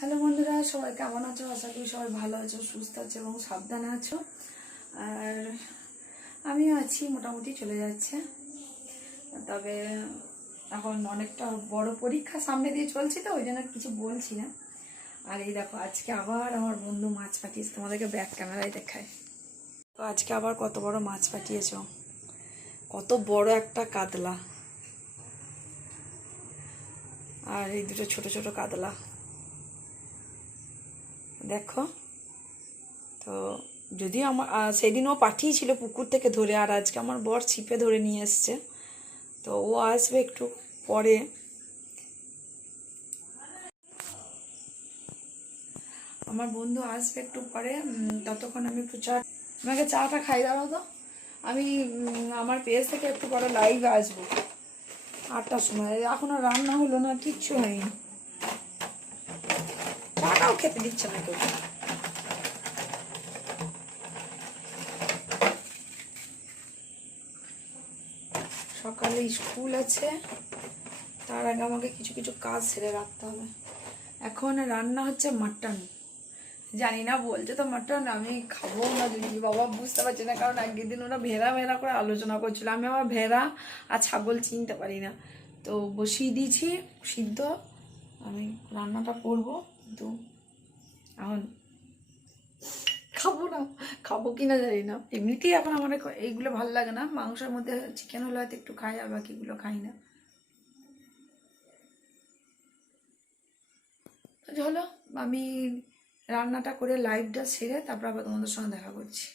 Hello বন্ধুরা, সবাই কেমন আছো? আশা করি সবাই ভালো আছো, সুস্থ আছো এবং সাবধানে আছো। আর আমিও আছি, মোটামুটি চলে যাচ্ছে। তবে এখন অনেকটা বড় পরীক্ষা সামনে দিয়ে চলছে তো, ওই জন্য কিছু বলছি না। আর এই দেখো, আজকে আবার আমার বন্ধু মাছ পাঠিয়েছে, তোমাদেরকে ব্যাক ক্যামেরায় দেখায়। তো আজকে আবার কত বড় মাছ পাঠিয়েছ? কত বড় একটা কাতলা। আর এই দুটো ছোট ছোট কাতলা। দেখো। তো যদিও আমার আহ, সেদিন ও পাঠিয়েছিল পুকুর থেকে ধরে আর আজকে আমার বর ছিপে ধরে নিয়ে এসছে। তো ও আসবে একটু পরে। আমার বন্ধু আসবে একটু পরে ততক্ষণ আমি একটু চা আমাকে চাটা খাই দাঁড়াও তো। আমি আমার পেজ থেকে একটু পরে লাইভে আসব। আটটার সময়। এখনও রান্না হলো না কিচ্ছু হয়নি। খেতে দিচ্ছে না কেউ। সকালে স্কুল আছে, তার আগে আমাকে কিছু কিছু কাজ সেরে রাখতে হবে। এখন রান্না হচ্ছে মাটন। জানি না, বলছে তো মাটন, আমি খাব না যদি। বাবা বুঝতে পারছি না, কারণ আগের দিন ওরা ভেড়া ভেড়া করে আলোচনা করছিল। আমি আবার ভেড়া আর ছাগল চিনতে পারি না। তো বসিয়ে দিয়েছি, সিদ্ধ। আমি রান্নাটা করব, কিন্তু এখন খাব না, খাব কি না জানি না। এমনিতেই এখন আমার এইগুলো ভালো লাগে না। মাংসের মধ্যে চিকেন হলে হয়তো একটু খাই, আর বাকিগুলো খাই না। চলো, আমি রান্নাটা করে লাইভটা সেরে তারপর আবার তোমাদের সঙ্গে দেখা করছি।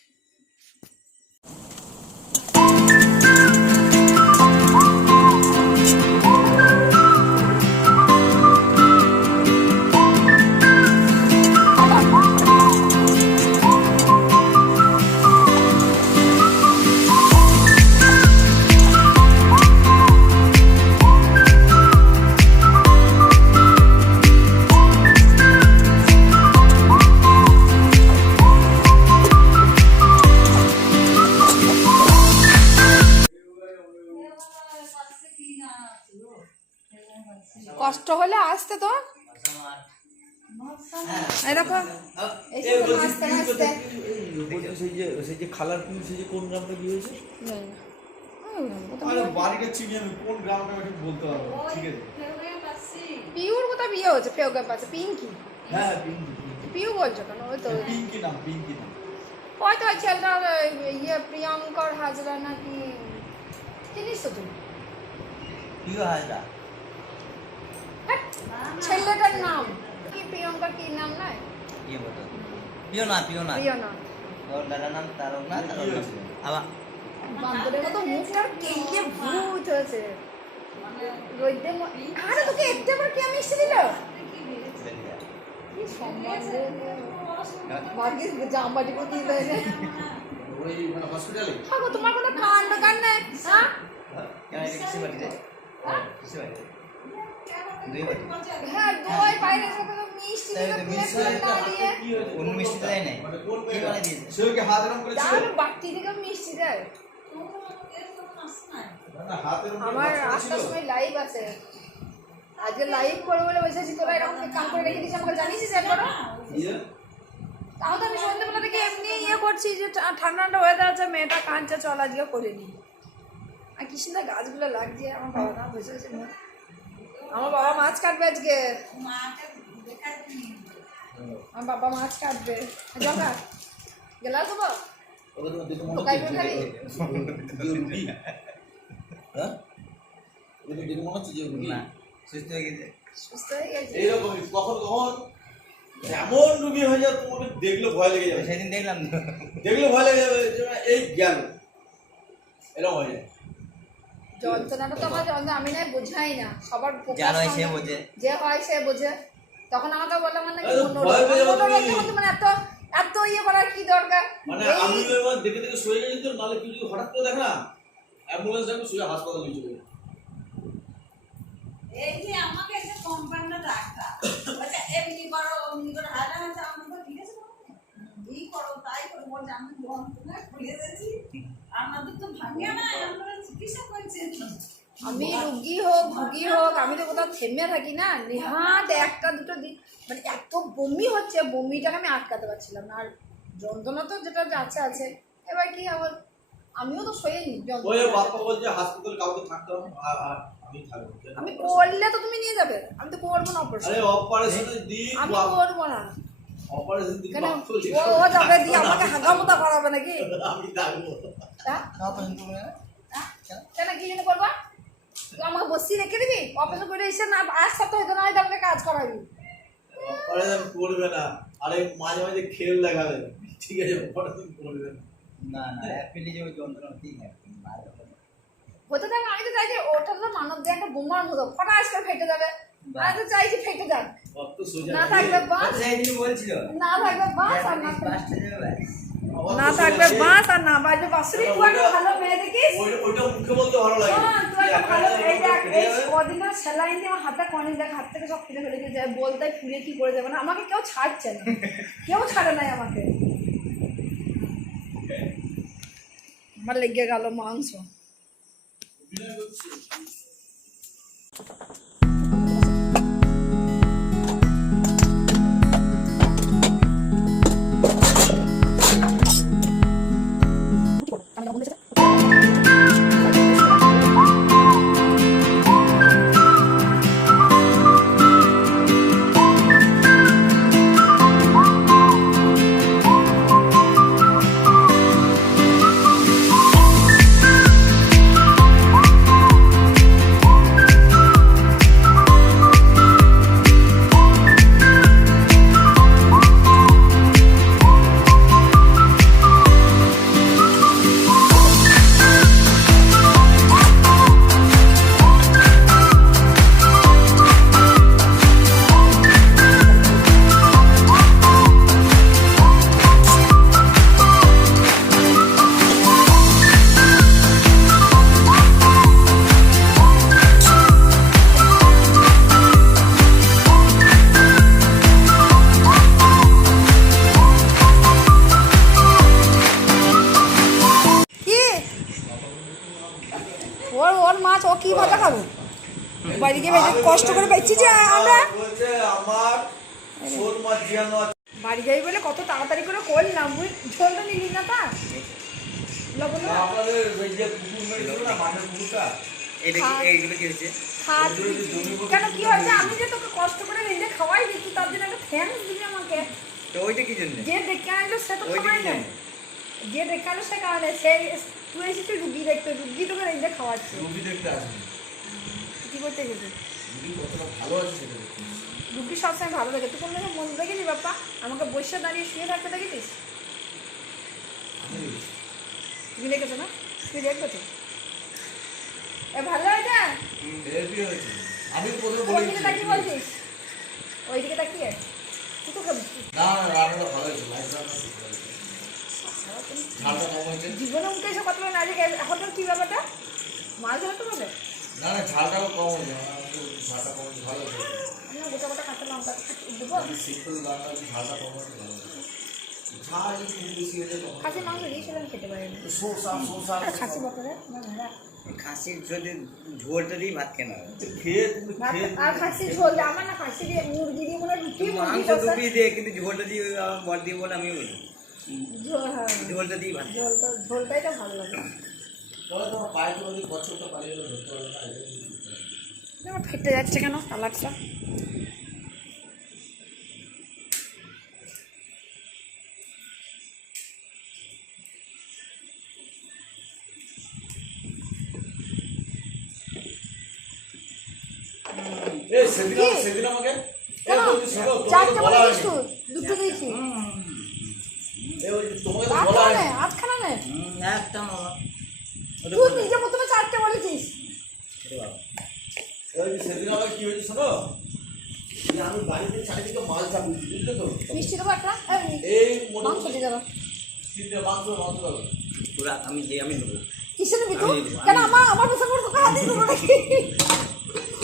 কষ্ট হলে আসতে তো। এরকম এসে আসতে আসতে। বলছি সেই যে সেই যে খালার পুল সেই যে কোন গ্রামটা কি হয়েছে? হ্যাঁ, না, পিউর কোথায় বিয়ে পেউকের পাশে পিঙ্কি। পিউ বলছো কেন? ওই তো। পিঙ্কি নাম পিঙ্কি ওই তো ছেলেটার ইয়ে প্রিয়ঙ্কর হাজরা নাকি চিনিস তো তুমি প্রিয় হাজরা? ছেলেটার নাম? কি প্রিয়ঙ্কার কি নাম নয় কি বলতো প্রিয় না প্রিয় না প্রিয় নাম ওর দাদার নাম তারক না তারক না আবার? বান্দরের মতো মুখটার কেঁকে ভূত হয়েছে? আরে তোকে একটু আবার কে দিল? কি সম্মান ভাগ্যিস জামবাটি প্রতি দেয় ওই মানে হসপিটালে তোমার কোনো কাণ্ড নাই? হ্যাঁ? দুই হ্যাঁ দই বাইরে সাথে তো মিষ্টি তাই দিল তো প্লেট মিষ্টি দিয়ে কি হয়েছে অন্য মিষ্টি দেয় নাই। মানে কোন কে মেয়েটা? বানিয়ে দিয়েছে? সে হাত এরম করে ছিল বাটি থেকে মিষ্টি দেয়। না, হাত এরম করে আমার আটটার সময় লাইভ আছে। আজকে লাইভ করব বলে বসেছি তোরা এরকম কাম করে রেখে দিস আমাকে জানিস একবারও তাও তো আমি সন্ধ্যেবেলা থেকে এমনি ইয়ে করছি যে ঠান্ডা ঠান্ডা ওয়েদার আছে মেয়েটা কাঁদছে চল আজকে করে নি আর কি সুন্দর গাছগুলো লাগছে আমার বাবা না বসে বসে মা- আমার বাবা মাছ কাটবে আজকে। আমার বাবা মাছ কাটবে। জগা গেলা দেবো ওকে তোমার দেখে মনে ঢোকাই হচ্ছে ঢোকাই। যে- যে রুটি হ্যাঁ ওকে দেখে মনে হচ্ছে না সুস্থ হয়ে গেছে। সুস্থ হয়ে গেছে। এইরকমই কখন কখন? এমন রুগী হয়ে যাবে তোমাকে দেখলে ভয় লেগে যাবে। সেদিন দেখলাম দেখলে ভয় লেগে যাবে এই গেল। এরকম হয়ে যায়। যন্ত্রণাটা তো আমার যন্ত্রণা আমি না বোঝাই না। সবার যার হয় সে বোঝে। যে হয় সে বোঝে। তখন আমাকে বললাম মানে কি। যখন মানে এত এত ইয়ে করার কি দরকার? মানে আমি এবার দেখে দেখে শুয়ে গেছি তো নাহলে কিছু যদি হঠাৎ করে দেখ না অ্যাম্বুলেন্স দেখবে শুয়ে হাসপাতালে নিয়ে চলে যাবে। এই যে আমাকে একটা কোম্পানির ডাক্তার বলছে এমনি করো অমনি করো। হাজার হাজার আমাকে ঠিক আছে এই করো তাই করো। বলছে আমি যন্ত্রণা খুলে দিয়েছি। আমাদের তো ভাঙে না আমরা চিকিৎসা করছি আমি রুগী হোক ভুগি হোক আমি তো কোথাও থেমে থাকি না। নেহাত একটা দুটো দিন মানে এত বমি হচ্ছে বমিটাকে আমি আটকাতে পারছিলাম না। আর যন্ত্রণা তো যেটা আছে আছে। এবার কি আবার আমিও তো বলছে হাসপাতাল কাউকে থাকতে আমি করলে তো তুমি নিয়ে যাবে। আমি তো করব না অপারেশন আমি করব না। ও যাবে দিয়ে আমাকে হাগামোতা করাবে নাকি? আমি থাকব হ্যাঁ? হ্যাঁ? কেন কি জন্য করবা? আমাকে বসিয়ে রেখে দিবি? অপারেশন করে এসে না এক সপ্তাহ হয়তো না আমাকে কাজ করাবি। অপারেশন করবে না। আরে মাঝে মাঝে খেল ঠিক আছে অপারেশন করবে না। না না অ্যাপেলি যে ওই যন্ত্রণা ঠিক আছে হতে থাক আমি তো ওটা তো মানব দিয়ে একটা বোমার মতো ফটাস করে ফেটে যাবে। আমি তো চাইছি ফেটে যাক। না থাকবে বাস না থাকবে বাস আর না থাকবে বাস আর বাজবে বাসুরি তুই একটা ভালো মেয়ে দেখিস। ওইটা মুখে বলতে ভালো লাগে। তুই একটা ভালো একটা দেখ এই কদিন ধরে স্যালাইন দিয়ে আমার হাতে কনে দেখ হাত থেকে সব ফেলে ফেলে দিয়ে যায় বলতে ফুলে কি করে যাবে না? আমাকে কেউ ছাড়ছে না। কেউ ছাড়ে নাই আমাকে। আমার লেগে গেল মাংস। আমার শোল মাছ জিয়ানো আছে। বাড়ি যাই বলে কত তাড়াতাড়ি করে করলাম বুঝ ঝোলটা নিলি না তা? লবণ ওই যে পুকুর মেরেছিল না মাঠের পুকুরটা? এটা কি এইগুলো কি হয়েছে? কেন কি হয়েছে? আমি যে তোকে কষ্ট করে রেঁধে খাওয়াই দিচ্ছি তার জন্য একটা থ্যাঙ্কস দিবি আমাকে। তো ওইটা কি জন্য? যে দেখে আনলো সে তো খাওয়াই না যে দেখে আনলো সে খাওয়াই সে তুই এসেছিস রুগী দেখতে রুগী তোকে রেঁধে খাওয়াচ্ছে। রুগী দেখতে আসবে কি করতে গেছিস রুগী কতটা ভালো আছে সেটা রুগী সবসময় ভালো থাকে। তুই কোনো মন দেখেছিস বাপ্পা আমাকে বসে দাঁড়িয়ে শুয়ে থাকতে দেখেছিস? তুমি দেখেছ না তুই দেখেছ? এ ভালো হয়েছে? আমি প্রথমে কোন দিকে তাকিয়ে বলছিস? ওই দিকে তাকিয়ে। তুই তো না রান্নাটা ভালো হয়েছে। জীবনে কথা না যে এখন কি ব্যাপারটা? মাছ ধরতে না না ঝালটাও কম হয়েছে। ঝালটা কম ভালো হয়েছে গোটা গোটা কাঁচা লঙ্কা দেবো আমি সিম্পল রান্না ঝালটা কম হয়েছে ভালো হয়েছে ঝাল একটু বেশি হয়েছে তখন খাসি মাংস দিয়েছিলাম খেতে পারিনি। খাসি বটরে খাসির যদি ঝোলটা দিয়ে ভাত কেনা আর খাসি ঝোল আমার না খাসি দিয়ে মুরগি দিয়ে মনে রুটি মাংস দিয়ে কিন্তু ঝোলটা দিয়ে বর দিয়ে বলে আমি বলি হ্যাঁ। ঝোলটা দিয়ে ভাত ঝোলটা ঝোলটাই তো ভালো লাগে। পরে তোমার পায়ে তো ওই পালিয়ে ধরতে পারবে না এটা যদি ধরতে পারবে। আমার ফেটে যাচ্ছে কেন কালারটা? সেদিন আমাকে চারটে বলে দুটো দিয়েছি। আটখানা নে হয়নি। আটখানা নে একটা মামা। তুই নিজে প্রথমে চারটে বলেছিস। সেদিন আমাকে কি হয়েছে শোনো? আমি বাড়িতে চারিদিকে মাল চাপিয়েছি বুঝলে তো? মিষ্টি দেবো একটা? এই, মাংস দিয়ে দেবো। মাংস মাংস দেবো। পুরা আমি যে আমি নেব। কিসে নিবি কেন আমার আমার পেছন করে তোকে হাত দেবো নাকি?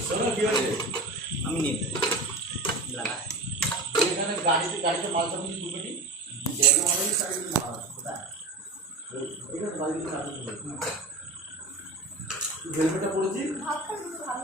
শোনো কি হয়েছে? আমি নেব। লাগা এখানে গাড়িতে গাড়িতে মাল চাপিয়েছি দু মিনিট ব্যাগে মাল আছে চারিদিকে মাল আছে। কোথায় এখানে বাড়িতে রাখি হেলমেটটা পরেছি ভাত খাবি তো ভালো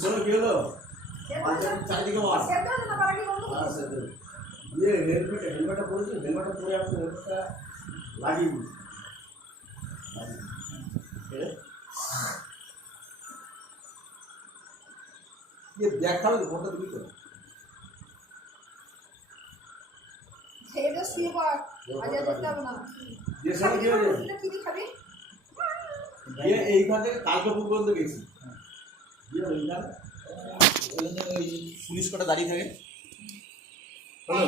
শোনো কি হলো? সে চারিদিকে মাছ বন্ধ হ্যাঁ। দিয়ে হেলমেট হেলমেটটা পরেছি? হেলমেটটা পরে হেলমেটটা লাগিয়ে তো ফোনটা তো খেয়ে শুয়ে পড়। আজ আর দেখতে হবে না। দিয়ে শোনো কি হলো কি খাবি? এইখান থেকে কালকাপুর পর্যন্ত গেছি দিয়ে ওইখানে ওইখান থেকে ওই পুলিশ কটা দাঁড়িয়ে থাকে? হলো?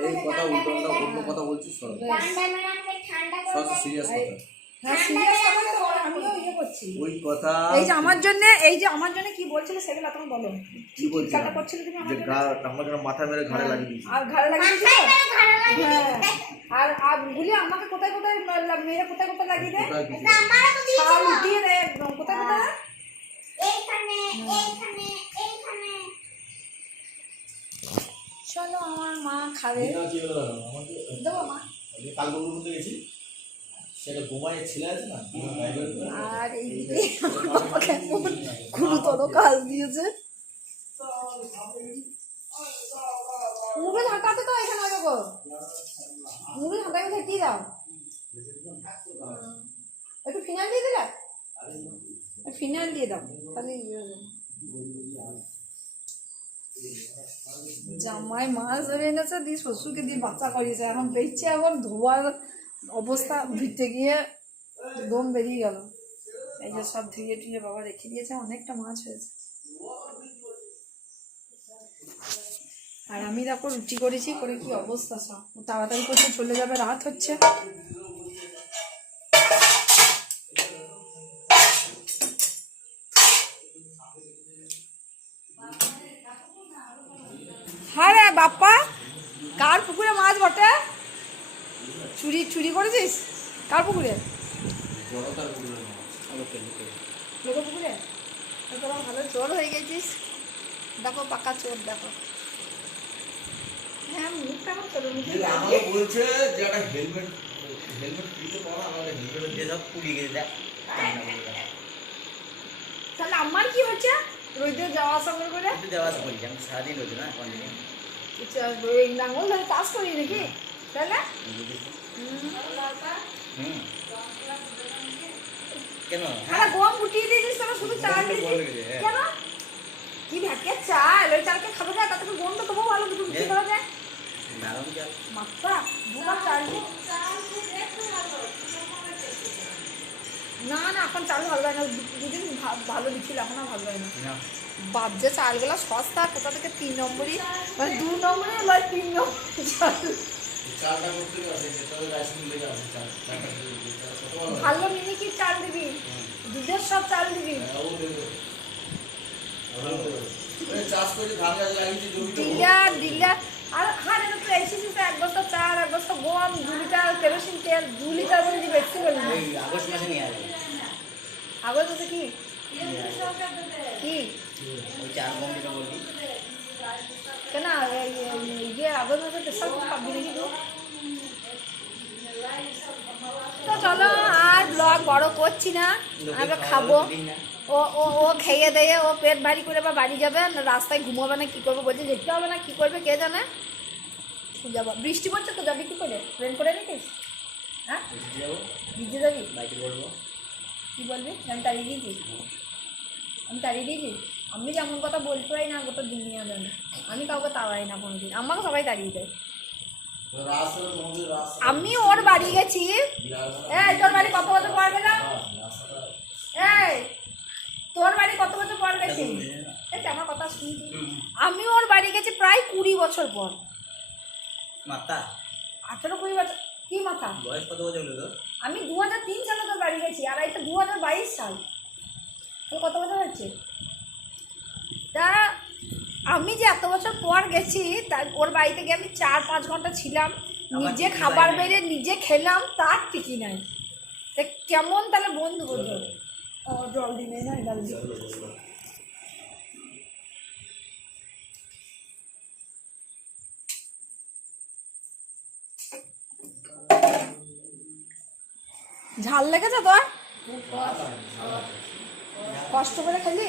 এই কথা উল্টো উল্টো অন্য কথা বলছিস সব সব সিরিয়াস কথা। হ্যাঁ সিরিয়াস কথা তো আমিও ইয়ে করছি। ওই কথা এই যে আমার জন্য এই যে আমার জন্য কি বলছিলে সেগুলো তুমি বলো। কি বলছিস খেলা করছিলে তুমি আমার যে জন্য? গা আমাকে মাথা মেরে ঘাড়ে লাগিয়ে দিয়েছি আর ঘাড়ে লাগিয়ে দিয়েছিল? হ্যাঁ। আর আর গুলি আমাকে কোথায় কোথায় লা- কোথায় কোথায় লাগিয়ে দেয় একদম। কোথায় কোথায় দেয়? এইখানে এইখানে এইখানে চলো আমার মা খাবে। দেবো মা। গেছি। সেটা ছেলে আছে না। আর এইদিকে আমাকে গুরুতর কাজ দিয়েছে। তো এখানে হবে গো। দাও? একটু ফিনাইল দিয়ে দিলে? ফিনাইল দিয়ে দাও তাহলে। জামাই মাছ ধরে এনেছে দিয়ে শ্বশুরকে দিয়ে বাচ্চা করিয়েছে এখন দেখছে এখন ধোয়ার অবস্থা ভিটে গিয়ে দম বেরিয়ে গেল এই যে সব ধুয়ে টুয়ে বাবা রেখে দিয়েছে অনেকটা মাছ হয়েছে আর আমি দেখো রুটি করেছি করে কি অবস্থা সব তাড়াতাড়ি করতে চলে যাবে রাত হচ্ছে চুরি করেছিস? কার পুকুরে? লোকের পুকুরে? তোরা ভালো চোর হয়ে গেছিস। দেখো পাকা চোর দেখো। হ্যাঁ মুখটা আমার চোর মুখে দিয়ে আমাকে বলছে যে একটা হেলমেট হেলমেট দিতে পারো আমাকে হেলমেট দিয়ে দাও পুড়িয়ে গেছে তাহলে আমার কি হচ্ছে রোদে যাওয়া আসা করে করে? আসা করি আমি সারাদিন রয়েছে না কন্টিনিউ আচ্ছা, ওই লাঙ্গল ধরে চাষ করি নাকি? তাহলে? কেন? আরে গম গুটিয়ে দিয়েছিস তোরা শুধু চাল দিয়েছিস হয়ে হ্যাঁ। কেন? কি ভ্যাকে চাল? ওই চালকে খাবে না তাতে গন্ধ তবু ভালো দুটো রুটি। করা যায়। দারুণ চাল। মাত্রা দুবার চাল দিই। না না এখন চাল ভালো হয় না। দুদিন ভালো দিচ্ছিল এখন আর ভালো হয় না। বাজে চালগুলো সস্তা কোথা থেকে তিন নম্বরই? মানে দু নম্বরে নয় তিন নম্বর চাল। চালটা করতে গেছে সেটা রাইস মিল থেকে আসে চাল ভালো হয়? মিনিকির চাল দিবি? দুধের সব চাল দিবি? হ্যাঁ, ও দেবে। ভালো দেবে। ওই চাষ করে ধান গাছ লাগিয়েছি জমিতে ডিলার ডিলার আর হ্যাঁ এটা তো এক বস্তা চাল এক বস্তা গম দু লিটার কেরোসিন তেল দু লিটার দিবি একটু বলি আগস্ট মাসে নিয়ে আসবে। আগর বলতে কি? কি? ওই চার যেটা বলবি। কেন? ইয়ে আগর মাসে স্পেশাল পাবি নাকি তুই তো চলো আর ব্লগ বড় করছি না। আমরা খাব। ও ও ও খেয়ে দেয়ে ও পেট ভারী করে বা বাড়ি যাবে রাস্তায় ঘুমাবে না কি করবে বলছে যেতে হবে না কি করবে কে জানে? যাব। বৃষ্টি পড়ছে তো যাবি কি করে? ট্রেন করে নিতিস হ্যাঁ? ভিজে যাবি? কি বলবি? আমি তাড়িয়ে দিয়েছি। আমি তাড়িয়ে দিয়েছি? আমি যেমন কথা বলতে পারি না গোটা দুনিয়া জানে। আমি কাউকে তাড়াই না কোনোদিন। আমাকে সবাই তাড়িয়ে দেয়। আমি ওর বাড়ি গেছি। এই তোর বাড়ি কত বছর পর গেলাম? এই তোর বাড়ি কত বছর পর গেছি? আমার কথা শুনছি। আমি ওর বাড়ি গেছি প্রায় কুড়ি বছর পর। মাতা? আঠেরো কুড়ি বছর। কি মাথা বয়স কত বছর হলো আমি দু হাজার তিন সালে তোর বাড়ি গেছি আর এটা দু হাজার বাইশ সাল। তোর কত বছর হচ্ছে তা আমি যে এত বছর পর গেছি তার ওর বাড়িতে গিয়ে আমি চার পাঁচ ঘণ্টা ছিলাম। নিজে খাবার বেড়ে নিজে খেলাম তার ঠিকই নাই। তা কেমন তাহলে বন্ধু বোঝো জল দিনে না ঝাল লেগেছে তোর? কষ্ট। করে খেলি?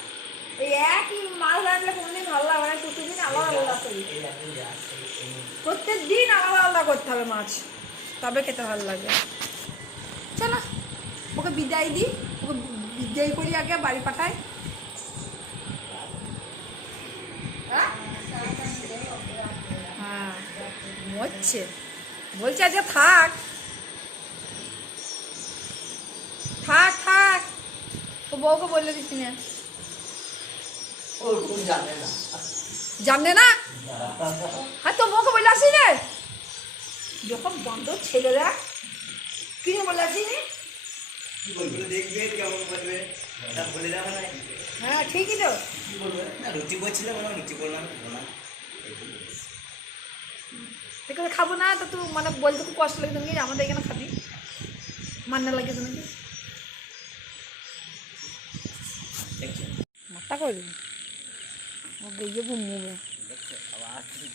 একই মাছ ভালো আলাদা আলাদা প্রত্যেক দিন আলাদা আলাদা করতে হবে মাছ, তবে খেতে ভালো লাগবে চলো, ওকে বিদায় দিই, ওকে বিদায় করি আগে, বাড়ি পাঠাই। হ্যাঁ? হ্যাঁ হচ্ছে বলছে আজকে থাক। থাক থাক। তো বউকে বলে দিচ্ছি না। ও জানে না। জানলে না? হ্যাঁ তো বউকে বলে আসি রে? যখন বন্ধ ছেলেরা কিনে বলে আসি হ্যাঁ ঠিকই তো। রুটি রুটি এখানে খাব না তো তুই মানে বলতে খুব কষ্ট লাগে তুমি আমাদের এখানে খাবি। মান্না লাগে তুমি মাথা করে দিবি ও গিয়ে ঘুমবে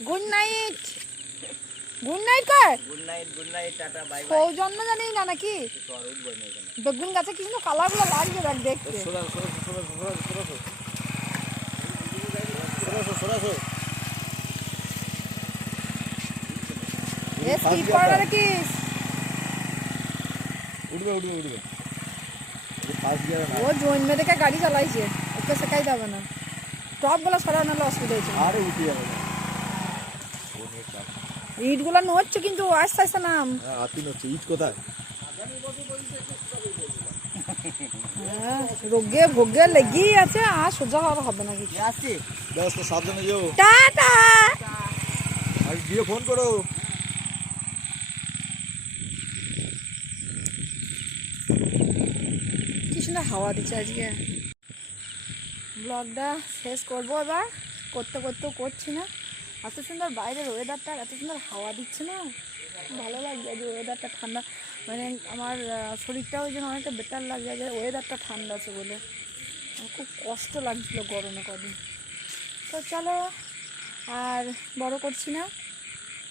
গুড নাইট গুড নাইট কর good night good night tata bye bye সৌজন্য জানিস না নাকি তো আর উঠবো না এখানে বেগুন গাছে কি সুন্দর কালারগুলো লাগছে দেখ দেখতে এ স্কিপ করে রাখিস উঠবে উঠবে উঠবে ফার্স্ট গিয়ারে না ও জন্মে থেকে গাড়ি চালাইছে ওকে শেখাইতে হবে না টপগুলো সরানো অসুবিধা হয়েছে আরে উঠে যাবে। ইটগুলো নড়ছে কিন্তু আস্তে আস্তে নাম। হ্যাঁ আতিন হচ্ছে ইট কোথায়? হ্যাঁ রোগে ভোগে লেগেই আছে আর সোজা হওয়া হবে না কিছু। আসছি। ব্যস্ত সাবধানে যেও। টাটা! আর গিয়ে ফোন করো। কি সুন্দর হাওয়া দিচ্ছে আজকে। ব্লগটা শেষ করব এবার। করতে করতেও করছি না। এত সুন্দর বাইরের ওয়েদারটা এত সুন্দর হাওয়া দিচ্ছে না? ভালো লাগছে যে ওয়েদারটা ঠান্ডা। মানে আমার শরীরটাও যেন অনেকটা বেটার লাগছে যে ওয়েদারটা ঠান্ডা আছে বলে। খুব কষ্ট লাগছিল গরমে কদিন। তো চলো, আর বড় করছি না।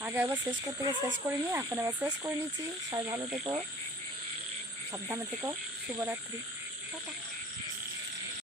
আগে একবার শেষ করতে গিয়ে শেষ করে নিই, এখন এবার শেষ করে নিচ্ছি। সবাই ভালো থেকো, সাবধানে থেকো। শুভরাত্রি। টাটা।